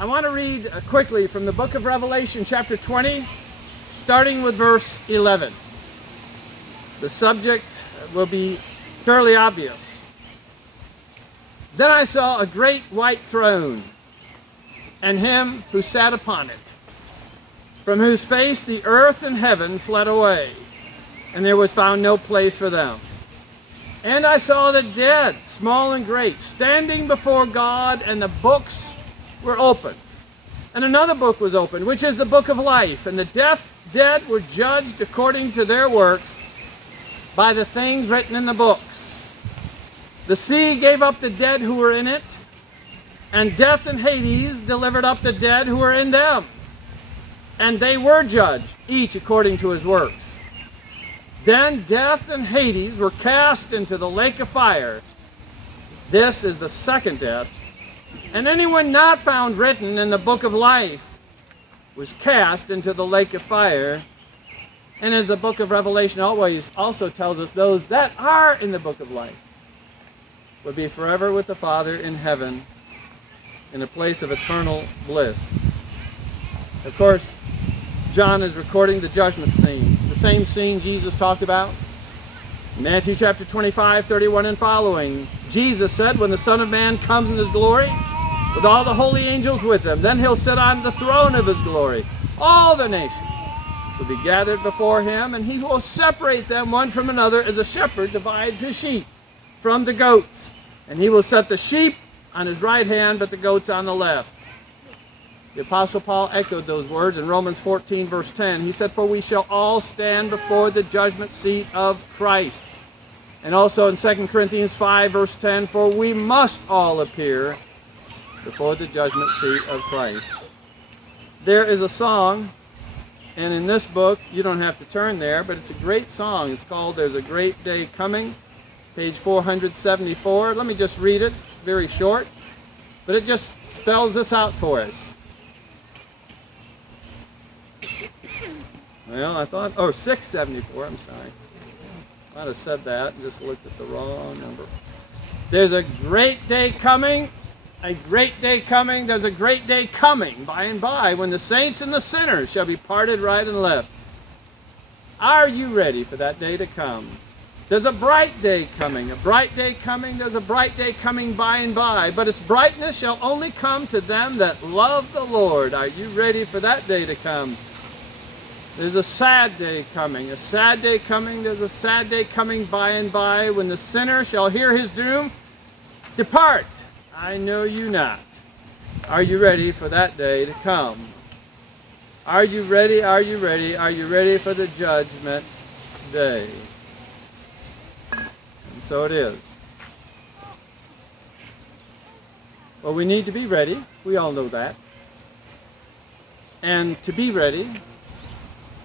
I want to read quickly from the book of Revelation, chapter 20, starting with verse 11. The subject will be fairly obvious. Then I saw a great white throne, and him who sat upon it, from whose face the earth and heaven fled away, and there was found no place for them. And I saw the dead, small and great, standing before God, and the books were open. And another book was opened, which is the book of life. And the dead were judged according to their works by the things written in the books. The sea gave up the dead who were in it, and death and Hades delivered up the dead who were in them. And they were judged, each according to his works. Then death and Hades were cast into the lake of fire. This is the second death. And anyone not found written in the book of life was cast into the lake of fire. And as the book of Revelation always also tells us, those that are in the book of life will be forever with the Father in heaven in a place of eternal bliss. Of course, John is recording the judgment scene, the same scene Jesus talked about. Matthew chapter 25, 31 and following. Jesus said, when the Son of Man comes in his glory, with all the holy angels with him, then he'll sit on the throne of his glory. All the nations will be gathered before him, and he will separate them one from another as a shepherd divides his sheep from the goats. And he will set the sheep on his right hand, but the goats on the left. The Apostle Paul echoed those words in Romans 14, verse 10. He said, for we shall all stand before the judgment seat of Christ. And also in 2 Corinthians 5, verse 10, for we must all appear before the judgment seat of Christ. There is a song, and in this book, you don't have to turn there, but it's a great song. It's called There's a Great Day Coming, page 474. Let me just read it. It's very short, but it just spells this out for us. Well, I thought, 674, I'm sorry. I might have said that and just looked at the wrong number. There's a great day coming, a great day coming, there's a great day coming by and by when the saints and the sinners shall be parted right and left. Are you ready for that day to come? There's a bright day coming, a bright day coming, there's a bright day coming by and by, but its brightness shall only come to them that love the Lord. Are you ready for that day to come? There's a sad day coming, a sad day coming, there's a sad day coming by and by, when the sinner shall hear his doom, depart, I know you not. Are you ready for that day to come? Are you ready, are you ready, are you ready for the judgment day? And so it is. Well, we need to be ready, we all know that. And to be ready,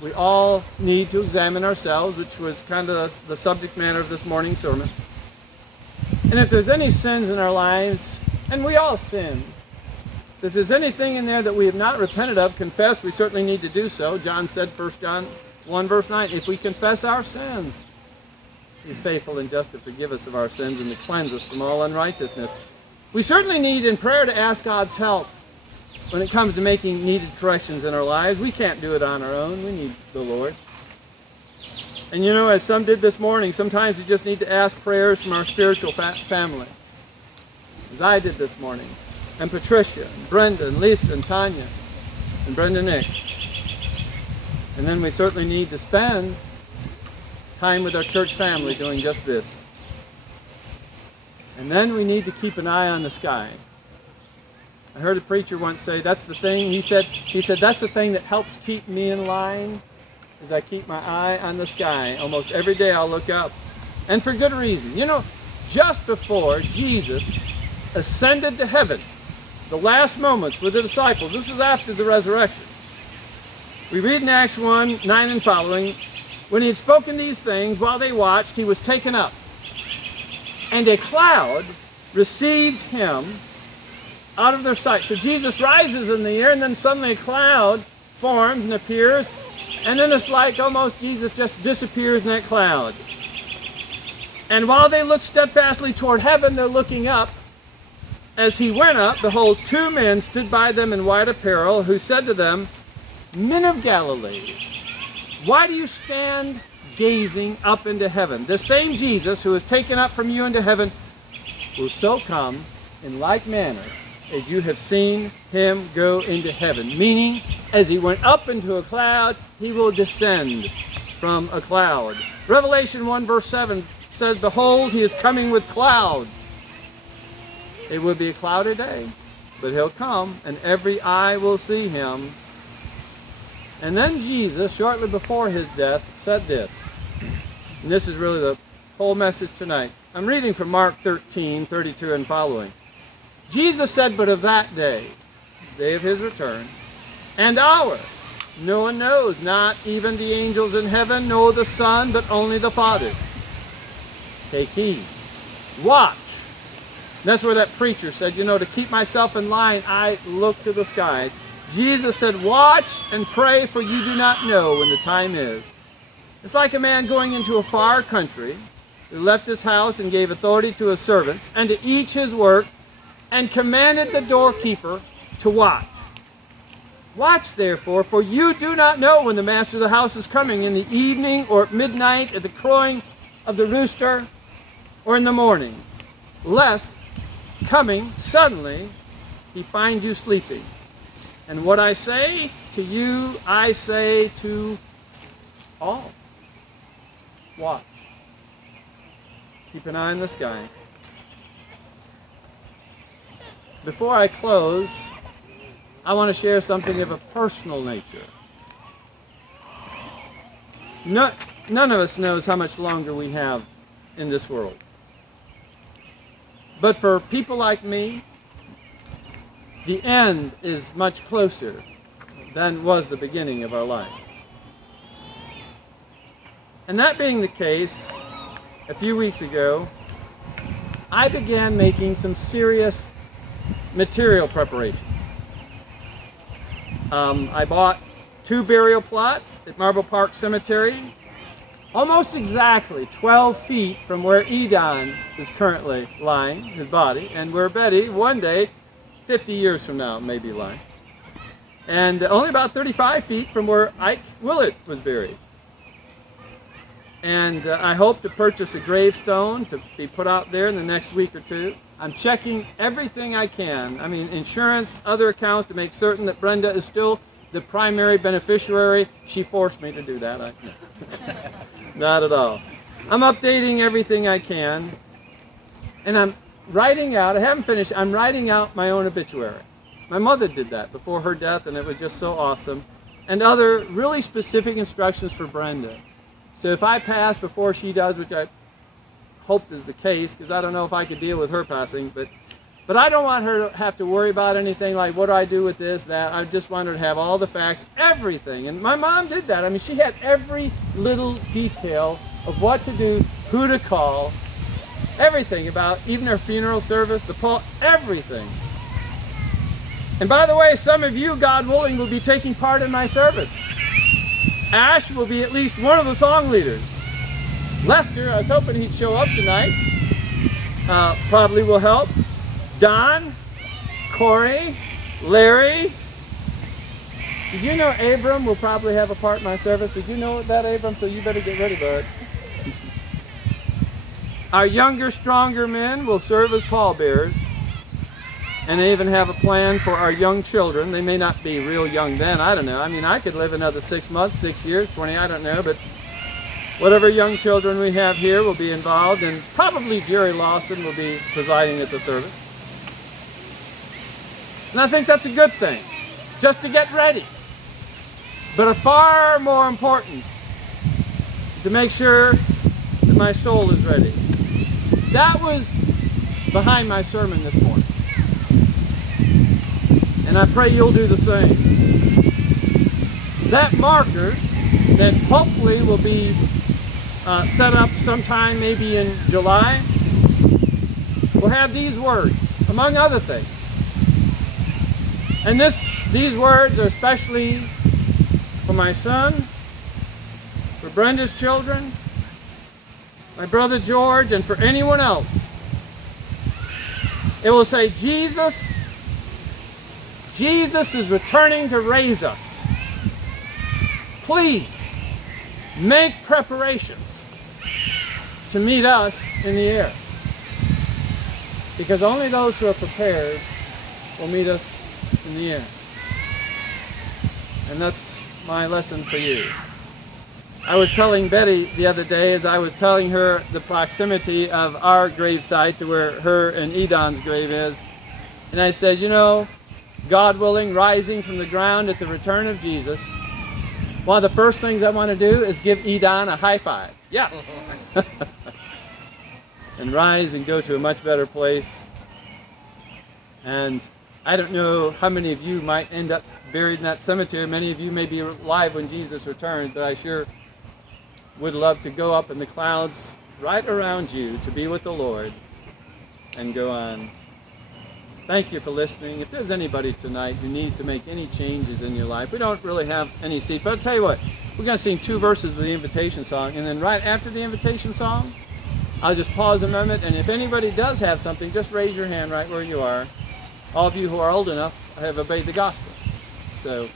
we all need to examine ourselves, which was kind of the subject matter of this morning's sermon. And if there's any sins in our lives, and we all sin, if there's anything in there that we have not repented of, confessed, we certainly need to do so. John said, 1 John 1, verse 9, if we confess our sins, he's faithful and just to forgive us of our sins and to cleanse us from all unrighteousness. We certainly need in prayer to ask God's help when it comes to making needed corrections in our lives. We can't do it on our own. We need the Lord. And you know, as some did this morning, sometimes we just need to ask prayers from our spiritual family. As I did this morning. And Patricia, and Brenda, and Lisa, and Tanya, and Brenda Nix. And then we certainly need to spend time with our church family doing just this. And then we need to keep an eye on the sky. I heard a preacher once say, that's the thing, he said, that's the thing that helps keep me in line, is I keep my eye on the sky. Almost every day I'll look up. And for good reason. You know, just before Jesus ascended to heaven, the last moments with the disciples, this is after the resurrection. We read in Acts 1, 9 and following, when he had spoken these things, while they watched, he was taken up. And a cloud received him out of their sight. So Jesus rises in the air, and then suddenly a cloud forms and appears, and then it's like almost Jesus just disappears in that cloud. And while they look steadfastly toward heaven, they're looking up, as he went up, behold, two men stood by them in white apparel, who said to them, Men of Galilee, why do you stand gazing up into heaven? The same Jesus who is taken up from you into heaven will so come in like manner as you have seen him go into heaven. Meaning, as he went up into a cloud, he will descend from a cloud. Revelation 1 verse 7 says, Behold, he is coming with clouds. It will be a cloudy day, but he'll come, and every eye will see him. And then Jesus, shortly before his death, said this. And this is really the whole message tonight. I'm reading from Mark 13:32 and following. Jesus said, But of that day, the day of his return, and hour, no one knows, not even the angels in heaven, nor the Son, but only the Father. Take heed. Watch. That's where that preacher said, to keep myself in line, I look to the skies. Jesus said, watch and pray, for you do not know when the time is. It's like a man going into a far country who left his house and gave authority to his servants and to each his work and commanded the doorkeeper to watch. Watch therefore, for you do not know when the master of the house is coming, in the evening or at midnight, at the crowing of the rooster, or in the morning, lest, coming suddenly, he find you sleeping. And what I say to you, I say to all. Watch. Keep an eye on the sky. Before I close, I want to share something of a personal nature. None of us knows how much longer we have in this world. But for people like me, the end is much closer than was the beginning of our lives. And that being the case, a few weeks ago, I began making some serious material preparations. I bought 2 burial plots at Marble Park Cemetery, almost exactly 12 feet from where Edon is currently lying, his body, and where Betty, one day, 50 years from now, may be lying. And only about 35 feet from where Ike Willett was buried. And I hope to purchase a gravestone to be put out there in the next week or two. I'm checking everything I can. Insurance, other accounts, to make certain that Brenda is still the primary beneficiary. She forced me to do that. Not at all. I'm updating everything I can. And I'm writing out, I haven't finished, I'm writing out my own obituary. My mother did that before her death, and it was just so awesome. And other really specific instructions for Brenda. So if I pass before she does, which I hoped is the case, because I don't know if I could deal with her passing, but I don't want her to have to worry about anything like, what do I do with this, that. I just want her to have all the facts, everything. And my mom did that. She had every little detail of what to do, who to call, everything about even her funeral service, the pulse, everything. And by the way, some of you, God willing, will be taking part in my service. Ash will be at least one of the song leaders. Lester, I was hoping he'd show up tonight. Probably will help. Don, Corey, Larry. Did you know Abram will probably have a part in my service? Did you know that, Abram? So you better get ready, bud. Our younger, stronger men will serve as pallbearers. And they even have a plan for our young children. They may not be real young then, I don't know. I could live another 6 months, 6 years, 20, I don't know. But whatever young children we have here will be involved, and probably Jerry Lawson will be presiding at the service. And I think that's a good thing, just to get ready. But of far more importance is to make sure that my soul is ready. That was behind my sermon this morning. And I pray you'll do the same. That marker that hopefully will be set up sometime maybe in July will have these words, among other things. And these words are especially for my son, for Brenda's children, my brother George, and for anyone else It will say, Jesus is returning to raise us. Please make preparations to meet us in the air. Because only those who are prepared will meet us in the air. And that's my lesson for you. I was telling Betty the other day, as I was telling her the proximity of our gravesite to where her and Edon's grave is, and I said, you know, God willing, rising from the ground at the return of Jesus, one of the first things I want to do is give Edon a high five. Yeah. And rise and go to a much better place. And I don't know how many of you might end up buried in that cemetery. Many of you may be alive when Jesus returns, but I sure would love to go up in the clouds right around you to be with the Lord and go on. Thank you for listening. If there's anybody tonight who needs to make any changes in your life, we don't really have any seat, but I'll tell you what, we're going to sing 2 verses of the invitation song, and then right after the invitation song, I'll just pause a moment, and if anybody does have something, just raise your hand right where you are. All of you who are old enough have obeyed the gospel. So